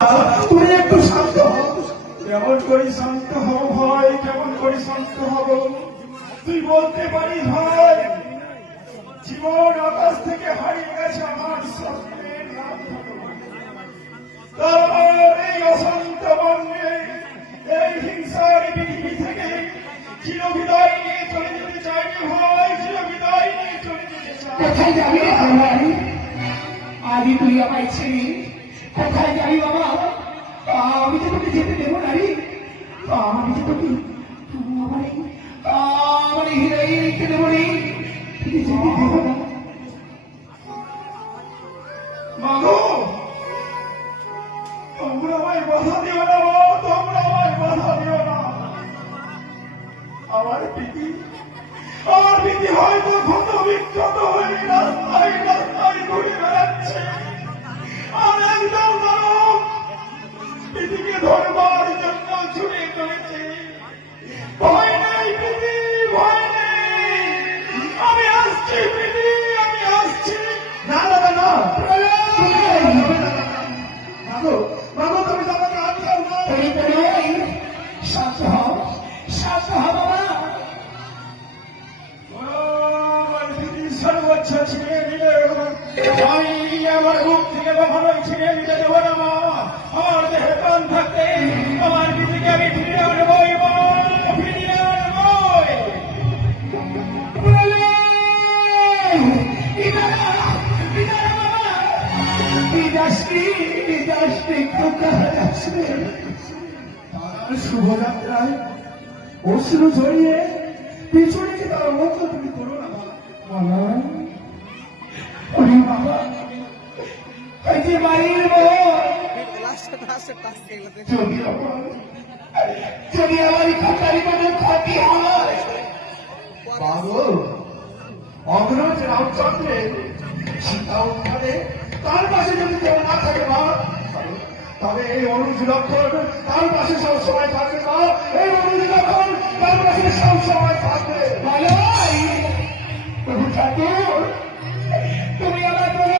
তুমি একটু শান্ত হও। কেমন করে শান্ত হব ভাই, কেমন করে শান্ত হব? তুই বলতে পারিস ভাই, জীবন আকাশ থেকে হারিয়ে গেছে আমার স্বপ্নের নাম। তারপর এই অশান্ত মনে, এই হিংসার পৃথিবী থেকে চিরবিদায় নিয়ে চলে যেতে চাই ভাই, চিরবিদায় নিয়ে চলে যেতে চাই। কোথায় যাবি ভাই? আদি তুই আমায় ছেড়ে কোথায় যাবি বাবা? আমি তো তোকে যেতে দেবো না রে। আমি তো তোকে আমার হীরাই রেখে দেবো রে, তুই যেতে দেবো না। মাগো, তোমরা আমায় বাধা দিও না, তোমরা আমায় বাধা দিও না। আমার পিতি হয়তো ক্ষত বিক্ষত হয়ে রাস্তায় রাস্তায় ঘুরে বেড়াচ্ছে। আর একদম নরক পিতিকে ধরবার জন্য ছুটে চলেছে। ভয় নেই পিতি, ভয় নেই, আমি আসছি পিতি, আমি আসছি। না দাদা না, মাগো মাগো, তুমি আমাকে আটকাও না। শান্ত হও, শান্ত হও বাবা। সর্বোচ্চ ছিনিয়ে নিলে আমি আমার মুখ থেকে কখনোই ছিনিয়ে নিতে দেব না মা। আমার দেহে প্রাণ থাকতে আমার পিতিকে আমি ফিরিয়ে আনবই মা, ফিরিয়ে আনবই। শুভযাত্রায় অশ্রু ঝরিয়ে পিছনে যে তার মতো তুমি করো না বাবা। বাবা এই যে বাড়ির যদি আমার খাতারি কোনো ক্ষতি হয়, পাগল অগ্রজ রামচন্দ্রের সীতা উদ্ধারে তার পাশে যদি কেউ না থাকে মা, তবে এই অনুজ লক্ষণ তার পাশে সব সময় থাকবে মা। এই অনুজ লক্ষণ তার পাশে সব সময় থাকবে। ভালোই প্রভু ঠাকুর